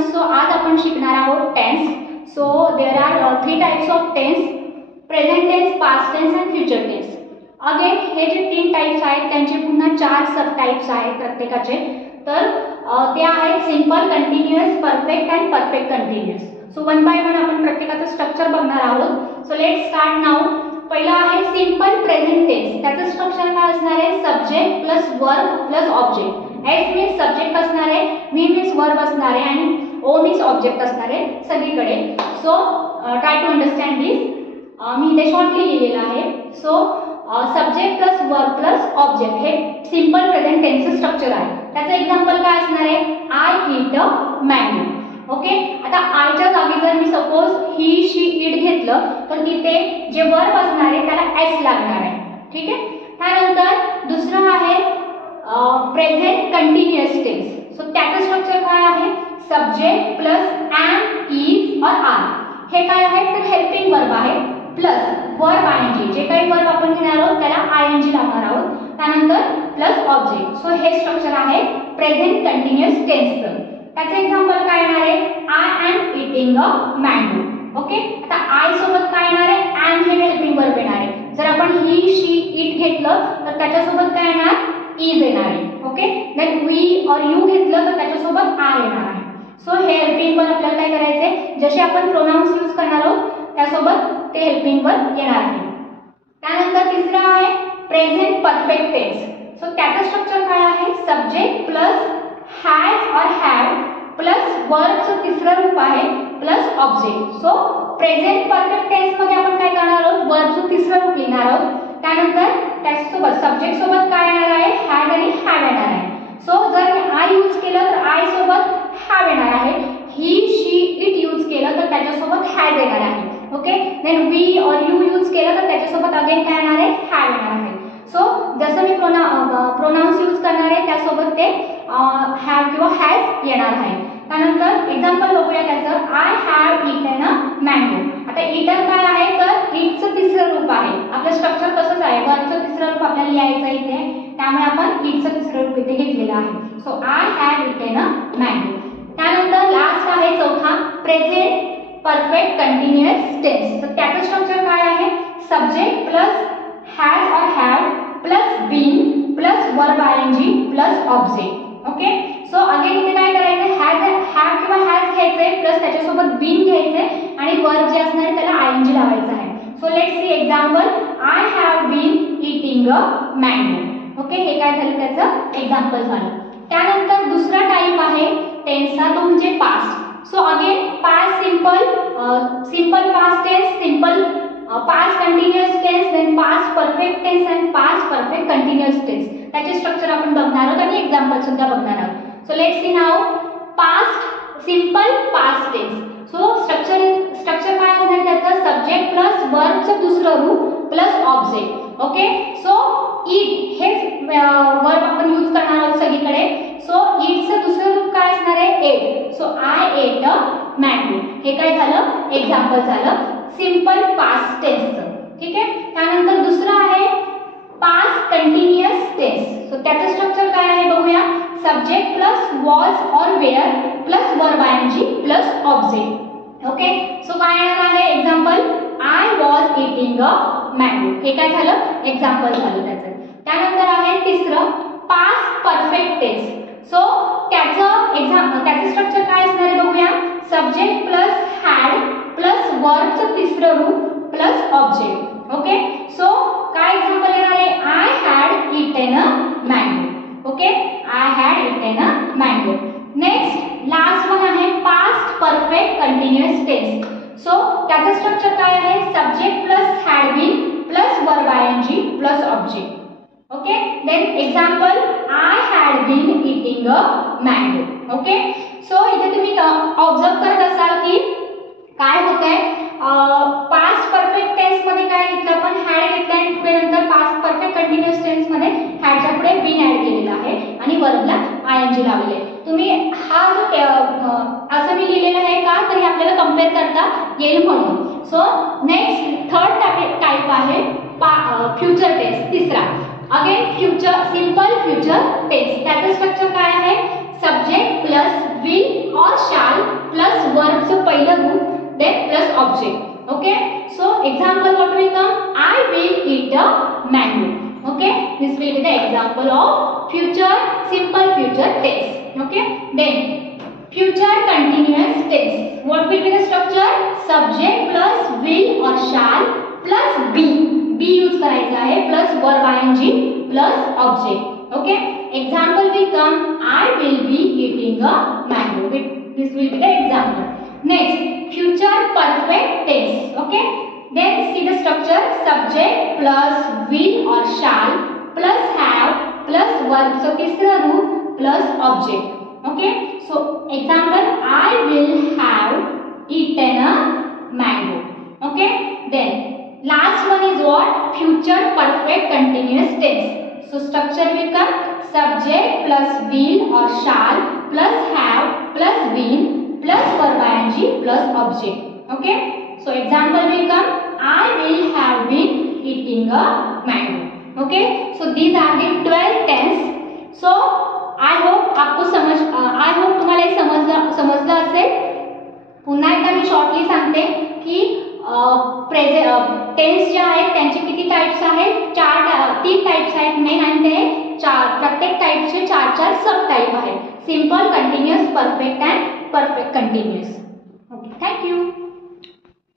Students, so आज आपण शिकणार आहोत tense. So there are 3 types of tense, present tense, past tense and future tense. Again हे जे 3 टाइप्स आहेत त्यांचे पुन्हा 4 सब टाइप्स आहेत प्रत्येकाचे. तर ते आहेत simple, continuous, perfect and perfect continuous. So one by one आपण प्रत्येकाचं स्ट्रक्चर बघणार आहोत. So let's start now. पहिला आहे सिंपल प्रेझेंट टेन्स. त्याचं स्ट्रक्चर काय असणार आहे? Subject plus verb plus object. S means subject असणार आहे, व्ही मीन्स वर्ब असणार आहे आणि ओ मीन्स ऑब्जेक्ट असणार आहे सगळीकडे. सो ट्राय टू अंडरस्टँड दिस. मी इथे शॉर्टली लिहिलेलं आहे. So subject plus verb plus object हे सिंपल प्रेझेंट टेन्सचं स्ट्रक्चर आहे. त्याचं एक्झाम्पल काय असणार आहे? I eat a mango. Okay, आता आयच्या जागी जर मी सपोज ही शी इट घेतलं तर तिथे जे वर्ब असणार आहे त्याला एस लागणार आहे. ठीक आहे. त्यानंतर दुसरं आहे प्रेझेंट कंटिन्युअस टेन्स. सो त्याचं स्ट्रक्चर काय आहे? सब्जेक्ट प्लस एम, इज और आर. हे काय आहे? तर हेल्पिंग वर्ब आहे प्लस वर्ब आयएनजी. जे काही वर्ब आपण घेणार आहोत त्याला आयएनजी लावणार आहोत. त्यानंतर प्लस ऑब्जेक्ट. सो हे स्ट्रक्चर आहे प्रेझेंट कंटिन्युअस टेन्सचं. त्याचं एक्झाम्पल काय येणार आहे? I am eating a mango. Okay, आता आय सोबत काय येणार आहे? एम हे हेल्पिंग वर्ब येणार आहे. जर आपण ही शी इट घेतलं तर त्याच्यासोबत काय येणार? इज येणार आहे. ओके, देन वी और यू घेतलं तर त्याच्यासोबत आर येणार आहे. सो हे हेल्पिंग वर्ब आपल्याला काय करायचे? जसे आपण प्रोनाउन्स यूज करणार आहोत त्यासोबत ते हेल्पिंग वर्ब येणार आहे. त्यानंतर तिसरं आहे प्रेझेंट परफेक्ट टेन्स. सो त्याचं स्ट्रक्चर काय आहे? सब्जेक्ट प्लस हॅज और हॅव प्लस वर्बचं तिसरं रूप आहे plus object. So present perfect tense मध्ये आपण काय करणार आहोत? वर्बचं तिसरं रूप लिहिणार आहोत. त्यानंतर त्याच्यासोबत सब्जेक्ट सोबत काय येणार आहे? हॅज आणि हॅव येणार आहे. सो जर मी आय यूज केलं तर आय सोबत हॅव येणार आहे. ही शी इट यूज केलं तर त्याच्यासोबत हॅज येणार आहे. ओके, देन वी और यू यूज केलं तर त्याच्यासोबत अगेन काय येणार आहे? हॅव येणार आहे. सो जसं मी प्रोनाउन्स यूज करणार आहे त्यासोबत ते हॅव किंवा हॅज येणार आहे. त्यानंतर एक्झाम्पल बघूया त्याचं. I have eaten a mango. आता इटन काय आहे? तर इटचं तिसरं रूप आहे. आपलं स्ट्रक्चर तसंच आहे. वर्बचं तिसरं रूप आपल्याला लिहायचं इथे, त्यामुळे आपण इटचं तिसरं रूप इथे घेतलेलं आहे. So I have eaten a mango. त्यानंतर लास्ट आहे चौथा प्रेझेंट परफेक्ट कंटिन्युअस टेन्स. तर त्याचं स्ट्रक्चर काय आहे? सब्जेक्ट प्लस हॅज और have plus been plus verb ING plus object. Okay, so again इथे काय करायचं? हॅव किंवा हॅज घ्यायचे प्लस त्याच्यासोबत बीन घ्यायचे आणि वर्ब जे असणार आहे त्याला आयएनजी लावायचं आहे. So let's see example. I have been eating a mango. Okay, हे काय झालं? त्याचं एक्झाम्पल झालं. त्यानंतर दुसरा टाइप आहे टेन्सचा, तो म्हणजे past. So again past simple past tense, simple past continuous tense, then past perfect tense and past perfect continuous tense. त्याचे स्ट्रक्चर आपण बघणार आहोत आणि एक्झाम्पल सुद्धा बघणार आहोत. So let's see now past simple past tense. So structure काय असणार त्याचं? सब्जेक्ट प्लस वर्बचं दुसरं रूप plus object. Okay, so eat हेच वर्ब आपण यूज करणार आहोत सगळीकडे. सो ईटचं दुसरं रूप काय असणार आहे? Ate. So I ate a mango. हे काय झालं? एक्झाम्पल झालं सिंपल पास्ट टेन्सचं. ठीक आहे. त्यानंतर दुसरं आहे पास्ट कंटिन्युअस टेन्स. सो त्याचं स्ट्रक्चर काय आहे बघूया. सब्जेक्ट प्लस वॉज और were plus verb ING plus object. Okay, so काय येणार आहे? Example I was eating a mango. हे काय झालं? एक्झाम्पल झालं त्याचं. त्यानंतर आहे तिसरं पास्ट परफेक्ट टेन्स. सो त्याचं स्ट्रक्चर काय असणार आहे बघूया. सब्जेक्ट प्लस हॅड प्लस वर्बचं तिसरं रूप प्लस ऑब्जेक्ट. ओके, सो काय एक्झाम्पल येणार आहे? I had eaten a mango. Okay, I had eaten a mango. Next last one आहे past perfect continuous tense. So त्याचं स्ट्रक्चर काय आहे? Subject plus had been plus verb ING plus object. Okay, then example I had been eating a mango. Okay, so इथे तुम्ही observe करत असाल की काय होतंय? पास्ट परफेक्ट टेन्स मध्ये काय घेतलं आपण? हॅड घेतलं आणि पुढे नंतर पास्ट परफेक्ट कंटिन्युअस टेन्स मध्ये हॅडच्या पुढे बीन ऍड केलेला आहे आणि वर्बला आयएनजी लावले. तुम्ही हा जो असं मी लिहिलेलं आहे का? तर हे आपल्याला कम्पेअर करता येईल म्हणून. सो नेक्स्ट थर्ड टाइप आहे फ्युचर टेन्स. तिसरा again future simple future tense. त्याचं स्ट्रक्चर काय आहे? सब्जेक्ट प्लस विल और shall object. Okay, so example what will come? I will eat a mango. Okay, this will be the example of future, simple future tense. Okay, then future continuous tense. What will be the structure? Subject plus will or shall plus be. be use करायचा आहे plus verb ing plus object. Okay, example will come. I will be eating a mango. This will be the example. Next, future perfect tense. Okay, then see the structure. Subject plus will or shall plus have plus verb. So तीसरा रूप plus object. Okay, so example, I will have eaten a mango. Okay, then last one is what? Future perfect continuous tense. So structure will come. Subject plus will or shall plus have plus been plus verb ing plus object. Okay, so example will come. I will have been eating a mango. Okay, so these are the 12 tense. So I hope आपको I hope तुम्हाला हे समजलं असेल. पुन्हा एकदा मी shortly सांगते की tense जे आहेत त्यांचे किती टाइप्स आहेत? 3 टाइप्स आहेत मेन, आणि ते प्रत्येक टाइपचे 4 सब टाइप आहेत. Simple, continuous, perfect and perfect continuous. Okay, thank you.